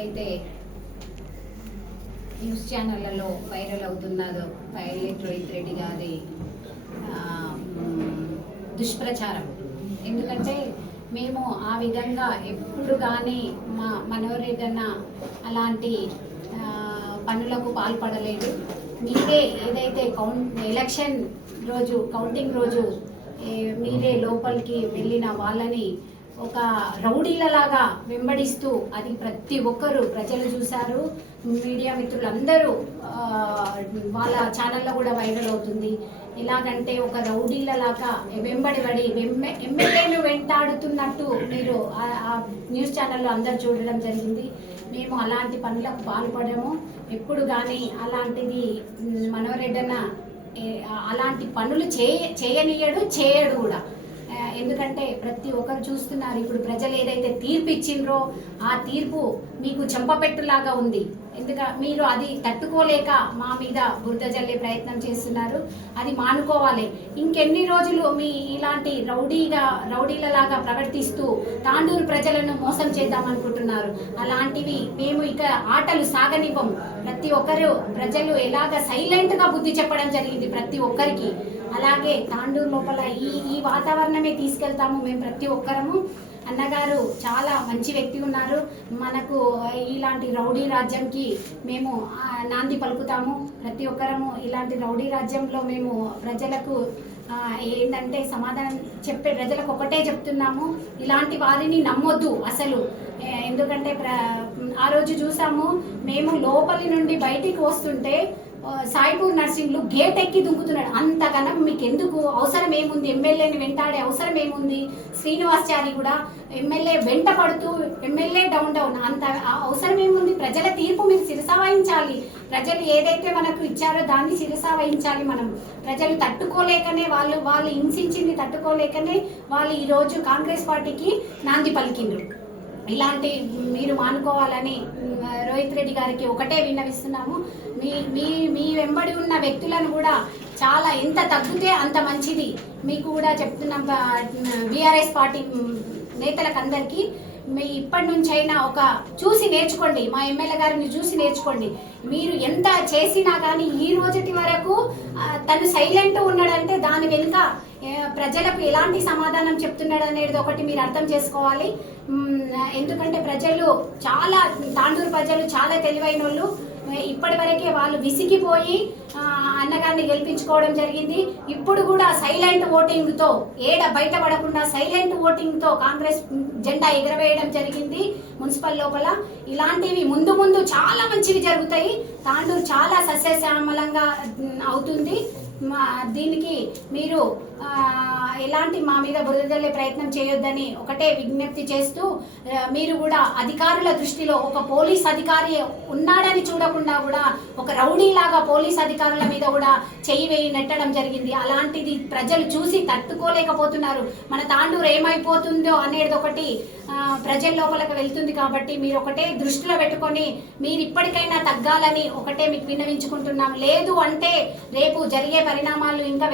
అయితే న్యూస్ ఛానళ్లలో viral అవుతున్నదో pilot Rohit Reddy గారి దుష్ప్రచారం. ఎందుకంటే మేము ఆ విధంగా ఎప్పుడు కానీ మనోరేదన్నా అలాంటి పనులకు పాల్పడలేదు. మీరే ఏదైతే ఎలక్షన్ రోజు కౌంటింగ్ రోజు మీరే లోపలికి వెళ్ళిన వాళ్ళని ఒక రౌడీలలాగా వెంబడిస్తూ అది ప్రతి ఒక్కరు ప్రజలు చూశారు. మీడియా మిత్రులందరూ వాళ్ళ ఛానల్లో కూడా వైరల్ అవుతుంది. ఎలాగంటే ఒక రౌడీలలాగా వెంబడిపడి ఎమ్మెల్యేను వెంటాడుతున్నట్టు మీరు న్యూస్ ఛానల్లో అందరు చూడడం జరిగింది. మేము అలాంటి పనులకు పాల్పడము. ఎప్పుడు కానీ అలాంటిది మనోరెడ్డన్న అలాంటి పనులు చేయడు కూడా. ఎందుకంటే ప్రతి ఒక్కరు చూస్తున్నారు. ఇప్పుడు ప్రజలు ఏదైతే తీర్పు ఇచ్చిండ్రో ఆ తీర్పు మీకు చెంపపెట్టులాగా ఉంది. మీరు అది తట్టుకోలేక మా మీద బురద జల్లే ప్రయత్నం చేస్తున్నారు. అది మానుకోవాలి. ఇంకెన్ని రోజులు మీ ఇలాంటి రౌడీలలాగా ప్రవర్తిస్తూ తాండూరు ప్రజలను మోసం చేద్దామనుకుంటున్నారు? అలాంటివి మేము ఇక ఆటలు సాగనివ్వం. ప్రతి ఒక్కరు ప్రజలు ఎలాగ సైలెంట్ గా బుద్ధి చెప్పడం జరిగింది ప్రతి ఒక్కరికి. అలాగే తాండూరు లోపల ఈ వాతావరణమే తీసుకెళ్తాము మేము ప్రతి ఒక్కరము. అన్నగారు చాలా మంచి వ్యక్తి ఉన్నారు. మనకు ఇలాంటి రౌడీ రాజ్యంకి మేము నాంది పలుకుతాము. ప్రతి ఒక్కరము ఇలాంటి రౌడీ రాజ్యంలో మేము ప్రజలకు ఏంటంటే సమాధానం చెప్పే ప్రజలకు ఒకటే చెప్తున్నాము, ఇలాంటి వారిని నమ్మొద్దు అసలు. ఎందుకంటే ఆ రోజు చూసాము, మేము లోపలి నుండి బయటికి వస్తుంటే సాయిపూర్ నర్సింగ్లు గేట్ ఎక్కి దుంకుతున్నాడు. అంతగానం మీకు ఎందుకు అవసరం ఏముంది? ఎమ్మెల్యేని వెంటాడే అవసరం ఏముంది? శ్రీనివాసచారి కూడా ఎమ్మెల్యే వెంట పడుతూ ఎమ్మెల్యే డౌన్ అంత అవసరం ఏముంది? ప్రజల తీర్పు మీరు శిరసా వహించాలి. ప్రజలు ఏదైతే మనకు ఇచ్చారో దాన్ని శిరసా వహించాలి. మనం ప్రజలు తట్టుకోలేకనే వాళ్ళు హింసించింది తట్టుకోలేకనే వాళ్ళు ఈరోజు కాంగ్రెస్ పార్టీకి నాంది పలికిండ్రు. ఇలాంటి మీరు మానుకోవాలని రోహిత్ రెడ్డి గారికి ఒకటే విన్నవిస్తున్నాము. మీ వెంబడి ఉన్న వ్యక్తులను కూడా చాలా ఎంత తగ్గితే అంత మంచిది. మీకు కూడా చెప్తున్నాం, బీఆర్ఎస్ పార్టీ నేతలకు అందరికీ ఇప్పటి నుంచి అయినా ఒక చూసి నేర్చుకోండి. మా ఎమ్మెల్యే గారిని చూసి నేర్చుకోండి. మీరు ఎంత చేసినా కానీ ఈ రోజుటి వరకు తను సైలెంట్ ఉన్నాడంటే దాని వెనుక ప్రజలకు ఎలాంటి సమాధానం చెప్తున్నాడు అనేది ఒకటి మీరు అర్థం చేసుకోవాలి. ఎందుకంటే తాండూరు ప్రజలు చాలా తెలివైన వాళ్ళు. ఇప్పటి వరకే వాళ్ళు విసిగిపోయి అన్నగారిని గెలిపించుకోవడం జరిగింది. ఇప్పుడు కూడా సైలెంట్ ఓటింగ్ తో బయటపడకుండా సైలెంట్ ఓటింగ్ తో కాంగ్రెస్ జెండా ఎగరవేయడం జరిగింది మున్సిపల్ లోపల. ఇలాంటివి ముందు చాలా మంచివి జరుగుతాయి. తాండూరు చాలా సస్యశ్యామలంగా అవుతుంది. దీనికి మీరు ఎలాంటి మా మీద బురద జల్లే ప్రయత్నం చేయొద్దని ఒకటే విజ్ఞప్తి చేస్తూ, మీరు కూడా అధికారుల దృష్టిలో ఒక పోలీస్ అధికారి ఉన్నాడని చూడకుండా కూడా ఒక రౌడీలాగా పోలీస్ అధికారుల మీద కూడా చెయ్యి నెట్టడం జరిగింది. అలాంటిది ప్రజలు చూసి తట్టుకోలేకపోతున్నారు. మన తాండూరు ఏమైపోతుందో అనేది ఒకటి ప్రజల లోపలికి వెళ్తుంది. కాబట్టి మీరు ఒకటే దృష్టిలో పెట్టుకొని మీరు ఇప్పటికైనా తగ్గాలని ఒకటే మీకు విన్నవించుకుంటున్నాం. లేదు అంటే రేపు జరిగే పరిణామాలు ఇంకా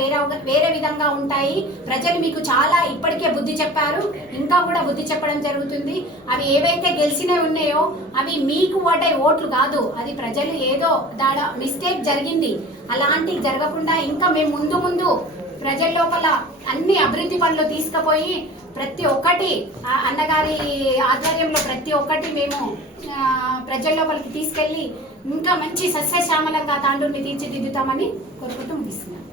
వేరే విధంగా ఉంటాయి. ప్రజలు మీకు చాలా ఇప్పటికే బుద్ధి చెప్పారు, ఇంకా కూడా బుద్ధి చెప్పడం జరుగుతుంది. అవి ఏవైతే గెలిచినవి ఉన్నాయో అవి మీకు ఓట్లు కాదు. అది ప్రజలు ఏదో మిస్టేక్ జరిగింది. అలాంటివి జరగకుండా ఇంకా మేము ముందు ప్రజల లోపల అన్ని అభివృద్ధి పనులు తీసుకుపోయి ప్రతి ఒక్కటి అన్నగారి ఆధ్వర్యంలో ప్రతి ఒక్కటి మేము ప్రజల లోపలికి తీసుకెళ్లి ఇంకా మంచి సస్యశ్యామలంగా తాండూరుని తీర్చిదిద్దుతామని కోరుకుంటూ ముగిస్తున్నాం.